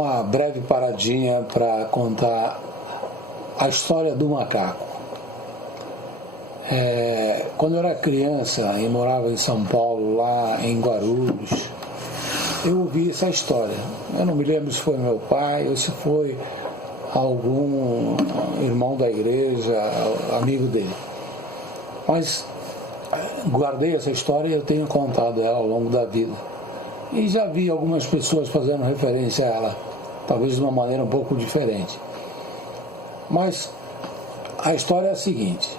uma breve paradinha para contar a história do macaco. Quando eu era criança e morava em São Paulo, lá em Guarulhos, eu ouvi essa história. Eu não me lembro se foi meu pai ou se foi algum irmão da igreja, amigo dele. Mas guardei essa história e eu tenho contado ela ao longo da vida. E já vi algumas pessoas fazendo referência a ela, talvez de uma maneira um pouco diferente. Mas a história é a seguinte: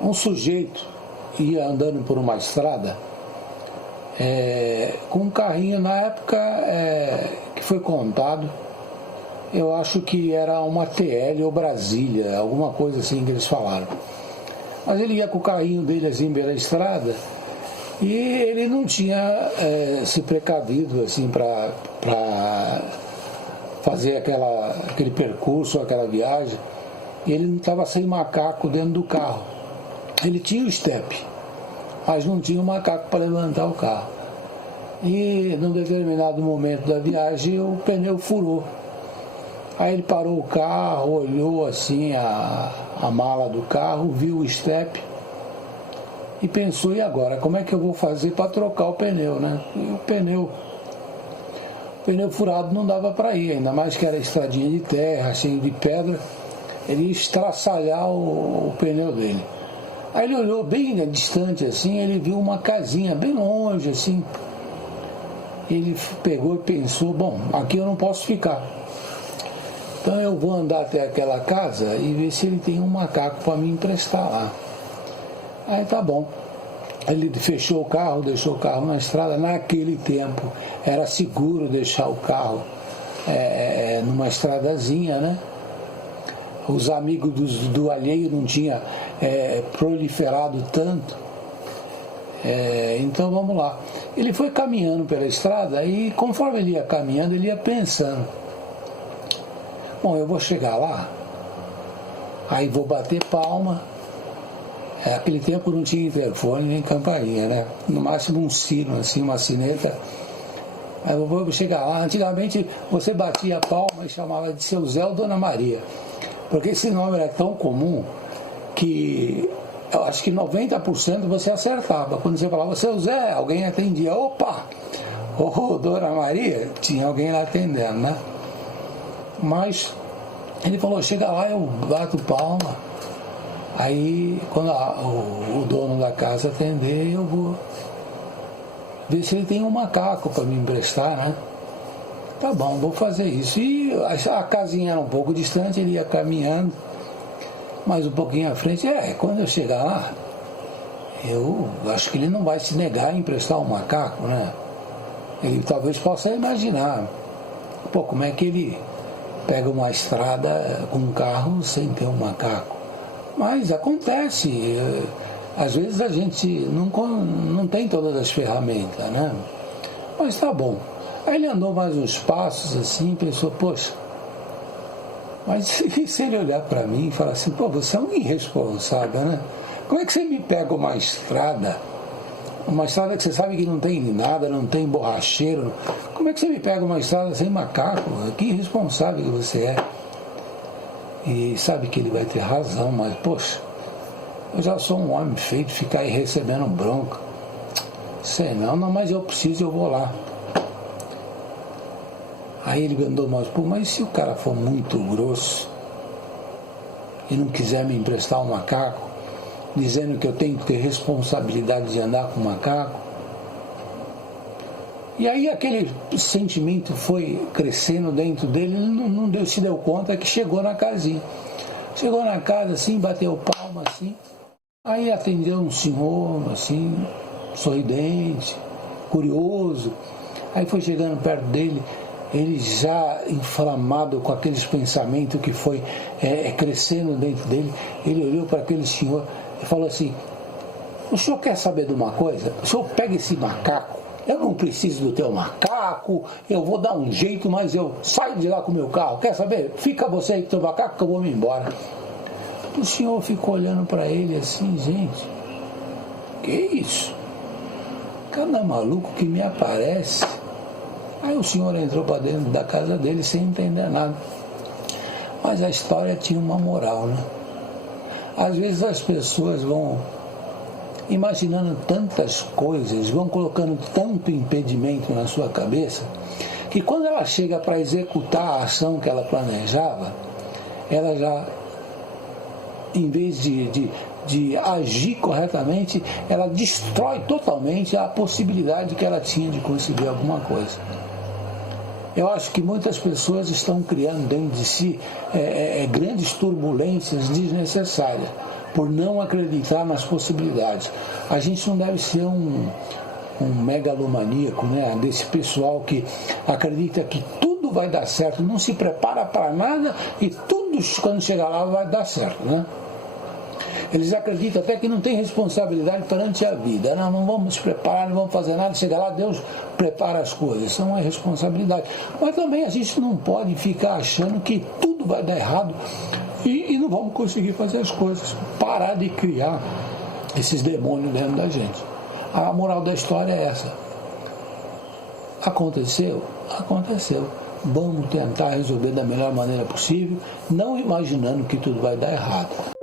um sujeito ia andando por uma estrada com um carrinho, na época que foi contado, eu acho que era uma TL ou Brasília, alguma coisa assim que eles falaram. Mas ele ia com o carrinho dele assim pela estrada e ele não tinha se precavido assim para fazer aquele percurso, aquela viagem, e ele não estava sem macaco dentro do carro. Ele tinha o estepe, mas não tinha o macaco para levantar o carro. E num determinado momento da viagem o pneu furou. Aí ele parou o carro, olhou assim a mala do carro, viu o estepe e pensou: e agora, como é que eu vou fazer para trocar o pneu, né? E o pneu furado não dava para ir, ainda mais que era estradinha de terra, cheio de pedra, ele ia estraçalhar o pneu dele. Aí ele olhou bem distante assim, ele viu uma casinha bem longe assim. Ele pegou e pensou: bom, aqui eu não posso ficar. Então eu vou andar até aquela casa e ver se ele tem um macaco para me emprestar lá. Aí tá bom. Ele fechou o carro, deixou o carro na estrada. Naquele tempo era seguro deixar o carro numa estradazinha, né? Os amigos do alheio não tinham proliferado tanto. Então vamos lá. Ele foi caminhando pela estrada e conforme ele ia caminhando, ele ia pensando: bom, eu vou chegar lá, aí vou bater palma. Naquele tempo não tinha interfone nem campainha, né? No máximo um sino, assim, uma sineta. Aí eu vou chegar lá. Antigamente você batia a palma e chamava de seu Zé ou Dona Maria, porque esse nome era tão comum que eu acho que 90% você acertava. Quando você falava seu Zé, alguém atendia. Opa! Ô, Dona Maria, tinha alguém lá atendendo, né? Mas ele falou: chega lá, eu bato palma. Aí quando o dono da casa atender, eu vou ver se ele tem um macaco para me emprestar, né? Tá bom, vou fazer isso. E a casinha era um pouco distante, ele ia caminhando mais um pouquinho à frente. Quando eu chegar lá, eu acho que ele não vai se negar a emprestar um macaco, né? Ele talvez possa imaginar: pô, como é que ele pega uma estrada com um carro sem ter um macaco? Mas acontece, às vezes a gente não tem todas as ferramentas, né? Mas tá bom. Aí ele andou mais uns passos assim e pensou: poxa, mas se ele olhar para mim e falar assim: pô, você é um irresponsável, né? Como é que você me pega uma estrada que você sabe que não tem nada, não tem borracheiro? Como é que você me pega uma estrada sem macaco? Que irresponsável que você é. E sabe que ele vai ter razão, mas poxa, eu já sou um homem feito de ficar aí recebendo bronca. Sei não, mas eu preciso, eu vou lá. Aí ele andou mais: pô, mas se o cara for muito grosso e não quiser me emprestar um macaco, dizendo que eu tenho que ter responsabilidade de andar com macaco? E aí aquele sentimento foi crescendo dentro dele, ele não se deu conta que chegou na casinha. Chegou na casa assim, bateu palma assim, aí atendeu um senhor assim, sorridente, curioso. Aí foi chegando perto dele, ele já inflamado com aqueles pensamentos que foi crescendo dentro dele. Ele olhou para aquele senhor e falou assim: o senhor quer saber de uma coisa? O senhor pega esse macaco, eu não preciso do teu macaco, eu vou dar um jeito, mas eu saio de lá com o meu carro. Quer saber? Fica você aí com o teu macaco que eu vou me embora. O senhor ficou olhando para ele assim: gente, que isso? Cada maluco que me aparece. Aí o senhor entrou para dentro da casa dele sem entender nada. Mas a história tinha uma moral, né? Às vezes as pessoas vão imaginando tantas coisas, vão colocando tanto impedimento na sua cabeça, que quando ela chega para executar a ação que ela planejava, ela já, em vez de agir corretamente, ela destrói totalmente a possibilidade que ela tinha de conseguir alguma coisa. Eu acho que muitas pessoas estão criando dentro de si grandes turbulências desnecessárias, por não acreditar nas possibilidades. A gente não deve ser um megalomaníaco, né? Desse pessoal que acredita que tudo vai dar certo, não se prepara para nada e tudo, quando chegar lá, vai dar certo, né? Eles acreditam até que não tem responsabilidade perante a vida. Não vamos se preparar, não vamos fazer nada, chega lá, Deus prepara as coisas. Isso é uma responsabilidade. Mas também a gente não pode ficar achando que tudo vai dar errado e não vamos conseguir fazer as coisas. Parar de criar esses demônios dentro da gente. A moral da história é essa. Aconteceu? Aconteceu. Vamos tentar resolver da melhor maneira possível, não imaginando que tudo vai dar errado.